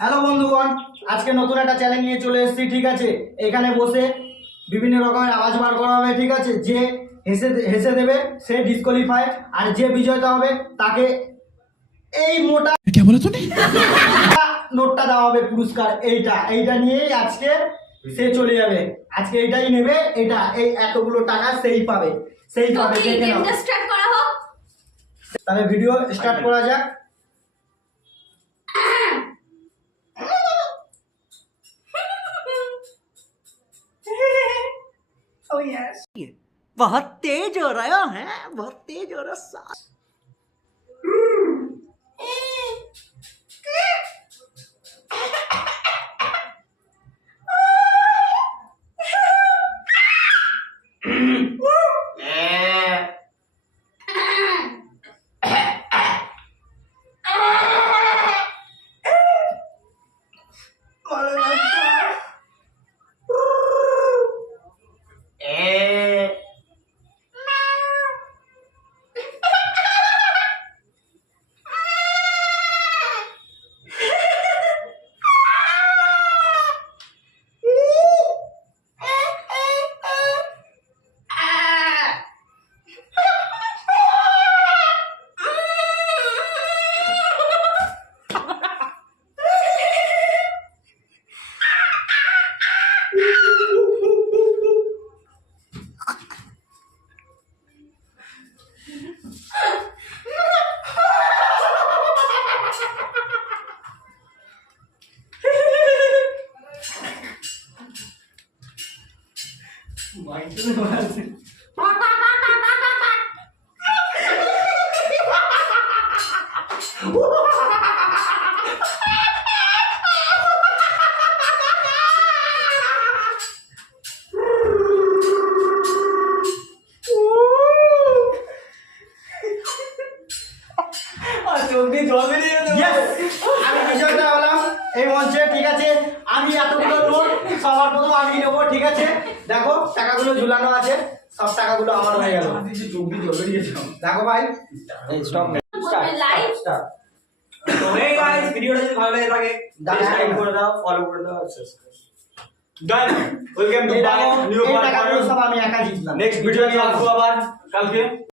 Hello বন্ধুগণ, আজকে নতুন একটা চ্যালেঞ্জ নিয়ে চলে এসেছি। ঠিক আছে, এখানে বসে বিভিন্ন রকমের আওয়াজ বার করা হবে। ঠিক আছে, যে হেসে হেসে দেবে সে ডিসকোয়ালিফাই, আর যে বিজয়তা হবে তাকে এই মোটা নোটটা দেওয়া হবে পুরস্কার। এইটা নিয়েই আজকে সে চলে যাবে। আজকে এইটাই নেবে, এই এতগুলো টাকা সেই পাবে। দেখে নাও। স্টার্ট করা হোক। তাহলে ভিডিও স্টার্ট করা যাক। Oh yes. बहुत तेज हो रहा है, बहुत तेज हो रहा है। আমি বিজয়টা হলাম এই মঞ্চে। ঠিক আছে, আমি এতগুলো নোট সবার প্রথম আমি নেবো। ঠিক আছে, দেখো টাকাগুলো ঝুলানো আছে, সব টাকাগুলো আমার হয়ে গেল। দেখো ভাই, লাইভ তো hey guys, ভিডিওটা যদি ভালো লাগে থাকে লাইক করে দাও, ফলো করে দাও, subscribe. Done, welcome to new টাকাগুলো সব আমি একা জিতলাম। নেক্সট ভিডিও নিয়ে আসবো আবার কালকে।